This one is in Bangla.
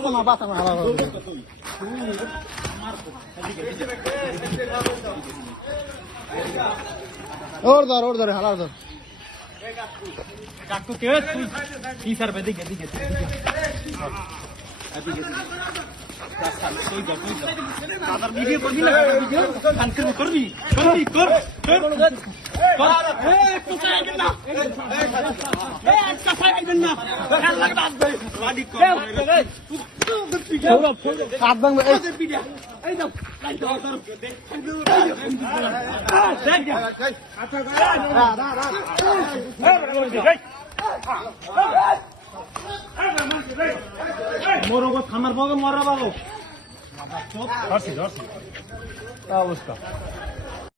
তোমার বাঁচানো ওর ধর হালার ধর কাকু কে কি স্যার দিকে ভিডিও করবি না ভিডিও করবি মোর থামার বগে মরা বাবু অবস্থা